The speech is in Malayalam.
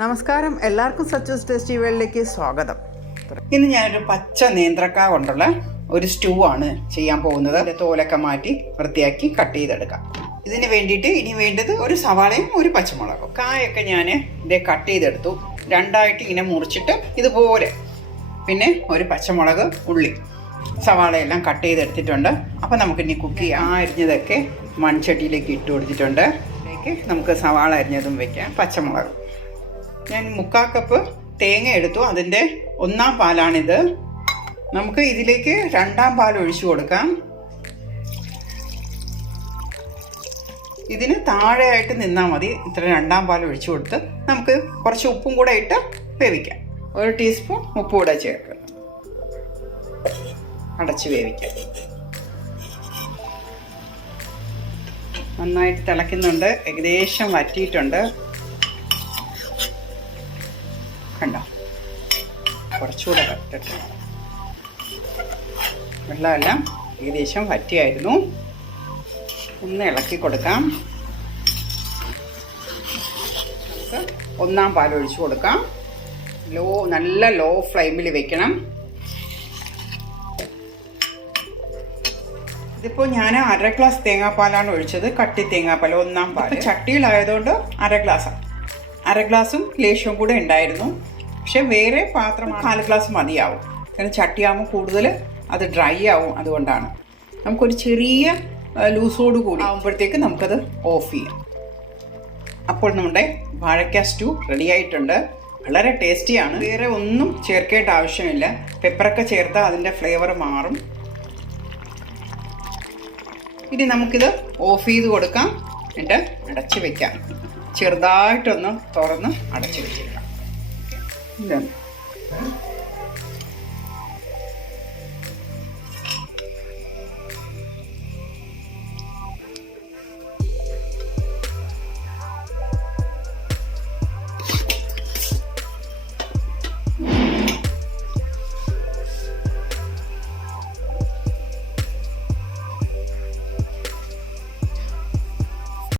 നമസ്കാരം, എല്ലാവർക്കും സച്ചൂസ് ടേസ്റ്റി വേൾഡിലേക്ക് സ്വാഗതം. ഇന്ന് ഞാനൊരു പച്ച നേന്ത്രക്ക കൊണ്ടുള്ള ഒരു സ്റ്റൂ ആണ് ചെയ്യാൻ പോകുന്നത്. അതിൻ്റെ തോലൊക്കെ മാറ്റി വൃത്തിയാക്കി കട്ട് ചെയ്തെടുക്കാം. ഇതിന് വേണ്ടിയിട്ട് ഇനി വേണ്ടത് ഒരു സവാളയും ഒരു പച്ചമുളകും. കായൊക്കെ ഞാൻ ഇത് കട്ട് ചെയ്തെടുത്തു. രണ്ടായിട്ട് ഇങ്ങനെ മുറിച്ചിട്ട് ഇതുപോലെ, പിന്നെ ഒരു പച്ചമുളക്, ഉള്ളി, സവാളയെല്ലാം കട്ട് ചെയ്തെടുത്തിട്ടുണ്ട്. അപ്പം നമുക്കിനി കുക്ക് ചെയ്യാം. അരിഞ്ഞതൊക്കെ മൺചട്ടിയിലേക്ക് ഇട്ട് കൊടുത്തിട്ടുണ്ട്. അതിലേക്ക് നമുക്ക് സവാള അരിഞ്ഞതും വയ്ക്കാം. പച്ചമുളക് ഞാൻ 3/4 കപ്പ് തേങ്ങ എടുത്തു. അതിൻ്റെ 1/4 പാലാണിത്. നമുക്ക് ഇതിലേക്ക് 2/2 പാൽ ഒഴിച്ചു കൊടുക്കാം. ഇതിന് താഴെയായിട്ട് നിന്നാൽ മതി. ഇത്ര 2/2 പാൽ ഒഴിച്ചു കൊടുത്ത് നമുക്ക് കുറച്ച് ഉപ്പും കൂടെ ഇട്ട് വേവിക്കാം. 1 ടീസ്പൂൺ ഉപ്പ് കൂടെ ചേർക്കുക. അടച്ച് വേവിക്കാം. നന്നായിട്ട് തിളയ്ക്കുന്നുണ്ട്. ഏകദേശം വറ്റിയിട്ടുണ്ട്. കണ്ടോ, കുറച്ചുകൂടെ വറ്റട്ടെ. വെള്ളമെല്ലാം ഏകദേശം വറ്റിയായിരുന്നു. ഒന്ന് ഇളക്കി കൊടുക്കാം. നമുക്ക് 1/4 പാൽ ഒഴിച്ചു കൊടുക്കാം. നല്ല ലോ ഫ്ലെയിമിൽ വെക്കണം. ഇതിപ്പോൾ ഞാൻ 1/2 ഗ്ലാസ് തേങ്ങാപ്പാലാണ് ഒഴിച്ചത്. കട്ടി തേങ്ങാപ്പാൽ 1/4 പാൽ. ചട്ടിയിലായതുകൊണ്ട് 1/2 ഗ്ലാസ്സാണ്. 1/2 ഗ്ലാസും ലേശവും കൂടെ ഉണ്ടായിരുന്നു. പക്ഷെ വേറെ പാത്രം 4 ഗ്ലാസ് മതിയാവും. കാരണം ചട്ടിയാകുമ്പോൾ കൂടുതൽ അത് ഡ്രൈ ആവും. അതുകൊണ്ടാണ് നമുക്കൊരു ചെറിയ ലൂസോട് കൂടി ആകുമ്പോഴത്തേക്ക് നമുക്കത് ഓഫ് ചെയ്യാം. അപ്പോൾ നമ്മുടെ വാഴയ്ക്ക സ്റ്റൂ റെഡി ആയിട്ടുണ്ട്. വളരെ ടേസ്റ്റിയാണ്. വേറെ ഒന്നും ചേർക്കേണ്ട ആവശ്യമില്ല. പെപ്പറൊക്കെ ചേർത്താൽ അതിൻ്റെ ഫ്ലേവർ മാറും. ഇനി നമുക്കിത് ഓഫ് ചെയ്ത് കൊടുക്കാം. എന്നിട്ട് അടച്ച് വെക്കാം. ചെറുതായിട്ടൊന്ന് തുറന്ന് അടച്ച് വെച്ചേക്കാം.